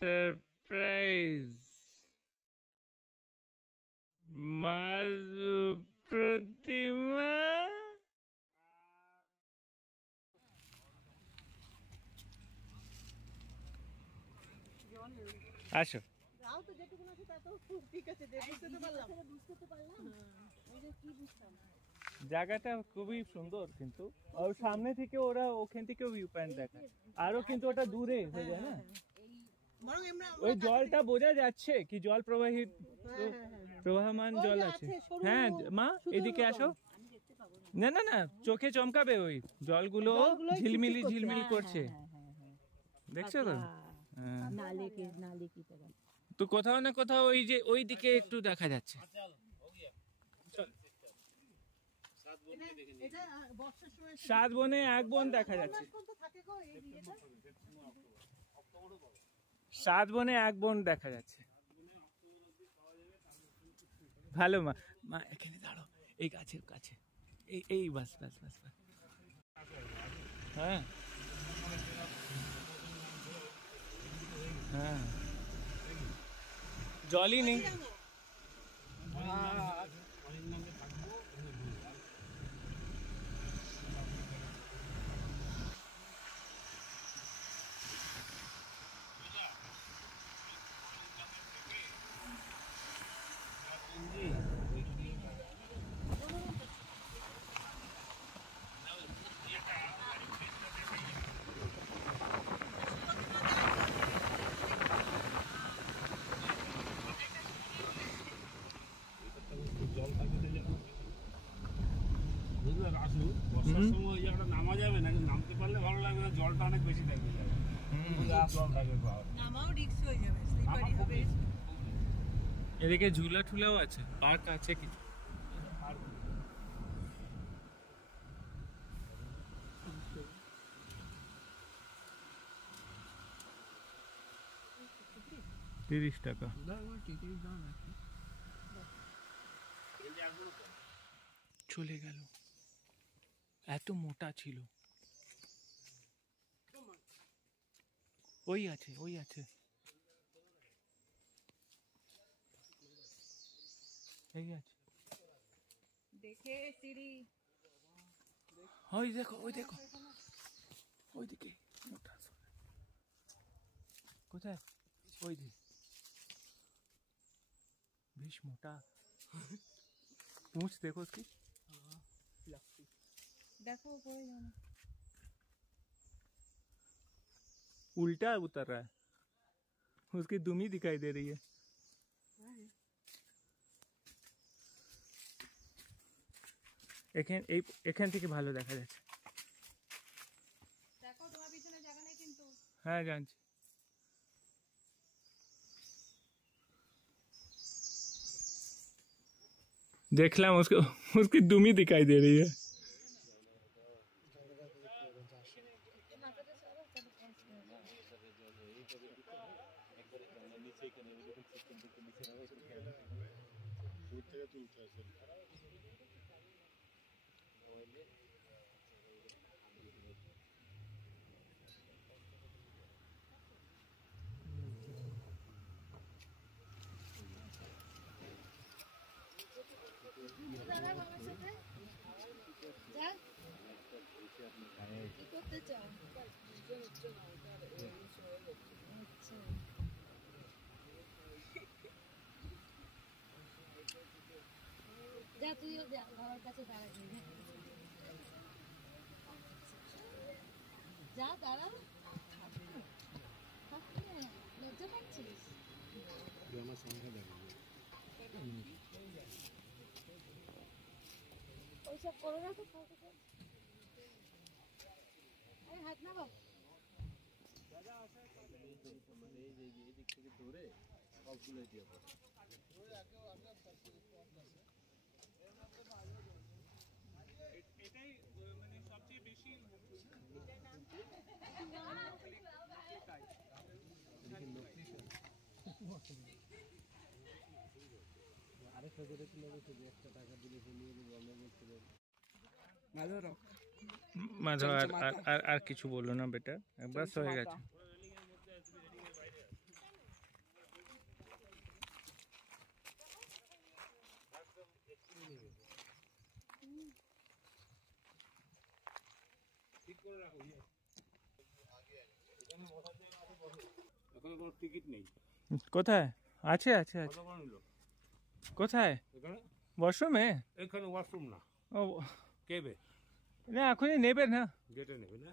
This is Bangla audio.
সারপ্রাইজ মাজু প্রতিমা। আসো। জায়গাটা খুবই সুন্দর, কিন্তু আর সামনে থেকে ওরা ওখান থেকে ভিউ পয়েন্ট দেখায়, আরো কিন্তু ওটা দূরে হয়ে যায় না। ওই জলটা বোঝা যাচ্ছে কি জল প্রবাহিত, প্রবাহমান জল আছে। হ্যাঁ মা এদিকে আসো। না না না, চোখে চমকাবে ওই জলগুলো, ঝিলমিলি ঝিলমিলি করছে, দেখছো তো? তো কোথাও না কোথাও ওই যে ওই দিকে একটু দেখা যাচ্ছে। সাত বনে এক বন দেখা যাচ্ছে, সাত বনে এক বন দেখা যাচ্ছে। ভালো মা, মা এখানে দাঁড়ো, এই গাছের কাছে, এই এই বাস বাস বাস বাস। হ্যাঁ হ্যাঁ, জলই নেই। বর্ষার সময় একটা নামা যাবে না, নামতে পারলে ভালো লাগবে না, জলটা অনেক বেশি থাকবে। এদিকে ঝুলা ঠুলাও আছে, পার্ক আছে কিছু। $30। চলে গেল, এত মোটা ছিল। ওই আছে, ওই আছে, এই আছে, দেখে সিঁড়ি। ওই দেখো, ওই দেখো, ওইদিকে মোটা। কোথায়? ওই দিকে বেশ মোটা पूंछ देखो उसकी, দেখো উপরে জানো। उल्टा उतर रहा है, उसकी दुमी दिखाई दे रही है। এখান থেকে ভালো দেখা যাচ্ছে। দেখো তোমার পিছনে জায়গা নেই কিন্তু। হ্যাঁ জানছি। देखला उसको, उसकी दुमी दिखाई दे रही है। যা তুইও যা, বাবার কাছে দাঁড়াবি। যা দাঁড়া, লজ্জা পাচ্ছিস? আমার সংখ্যা দেখো, ওইসব করো না তো, হাত না বাবা। এই দিক থেকে ধরে সবগুলো দিয়ে এটাই মানে সবচেয়ে বেশি আরেকটা করে ছিল, একটা টাকা দিলে নিয়ে মাধব। আর কিছু বলো না বেটা, বাস হয়ে গেছে। ঠিক করে রাখো এখানে বসার জায়গা আছে বসো। এখানে কোনো টিকিট নেই। কোথায় আছে আছে কত আছে করে নিল কোথায় এখানে? ওয়াশরুমে এখানে ওয়াশরুম না, ও কেবে না এখনই নেবে না গেটে নেবে না।